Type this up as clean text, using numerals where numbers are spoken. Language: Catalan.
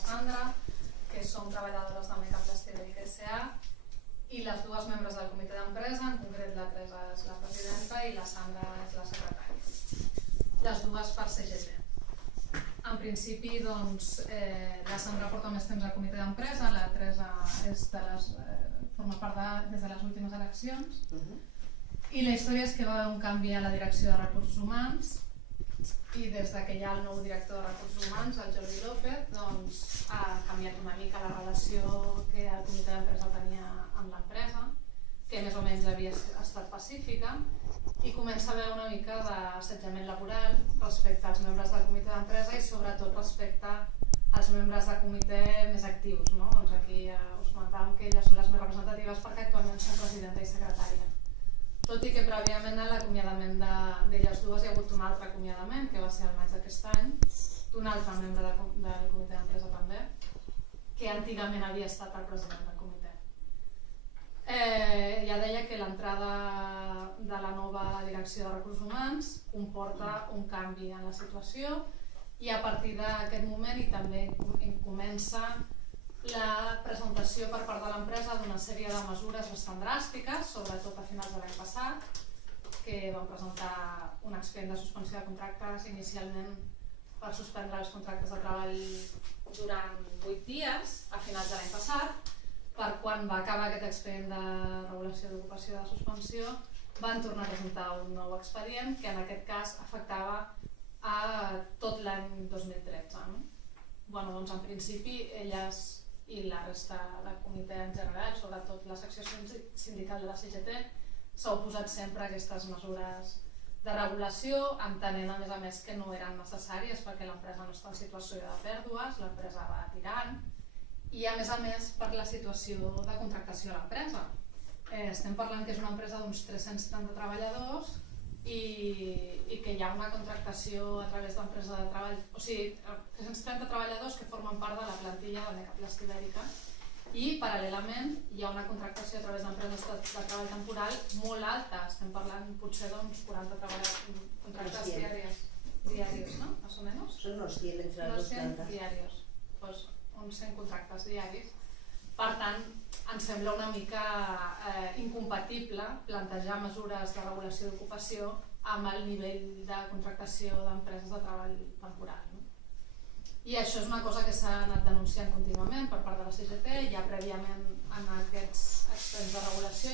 Sandra, que som treballadores de Make Up Plastibèrica S.A. i les dues membres del comitè d'empresa, en concret la Teresa és la presidenta i la Sandra és la secretària. Les dues per CGT. En principi, doncs, la Sandra porta més temps al comitè d'empresa, la Teresa forma part des de les últimes eleccions, i la història és que va haver un canvi a la direcció de recursos humans i des que hi ha el nou director de recursos humans, el Jordi López, doncs, ha canviat una mica la relació que el comitè d'empresa tenia amb l'empresa, que més o menys havia estat pacífica, i comença a haver una mica d'assetjament laboral respecte als membres del comitè d'empresa i sobretot respecte als membres del comitè més actius. Doncs aquí us comentàvem que elles són les més representatives perquè actualment són presidenta i secretària. Tot i que prèviament a l'acomiadament d'elles dues hi ha hagut un altre acomiadament, que va ser el maig d'aquest any, d'un altre membre del comitè d'empresa també, que antigament havia estat el president del comitè. Ja deia que l'entrada de la nova direcció de recursos humans comporta un canvi en la situació i a partir d'aquest moment i també comença la presentació per part de l'empresa d'una sèrie de mesures bastant dràstiques, sobretot a finals de l'any passat, que van presentar un expedient de suspensió de contractes inicialment per suspendre els contractes de treball durant 8 dies a finals de l'any passat. Per quan va acabar aquest expedient de regulació d'ocupació de suspensió, van tornar a presentar un nou expedient que en aquest cas afectava a tot l'any 2013. Doncs en principi elles i la resta del comitè en general, sobretot la secció sindical de la CGT, s'ha oposat sempre a aquestes mesures de regulació, entenent a més que no eren necessàries perquè l'empresa no està en situació de pèrdues, l'empresa va tirant, i a més per la situació de contractació a l'empresa. Estem parlant que és una empresa d'uns 330 treballadors i que hi ha una contractació a través d'empresa de treball, o sigui, 330 treballadors que formen part de la plantilla de Make Up Plastibèrica i paral·lelament hi ha una contractació a través d'empreses de treball temporal molt alta, estem parlant potser d'uns 40 contractes diaris, ¿no? Más o menos. Son unos 100 entre las dos plantas. Diarios, pues uns 100 contractes diaris. Per tant, ens sembla una mica incompatible plantejar mesures de regulació d'ocupació amb el nivell de contractació d'empreses de treball temporal. I això és una cosa que s'ha anat denunciant contínuament per part de la CGT, ja prèviament en aquests expedients de regulació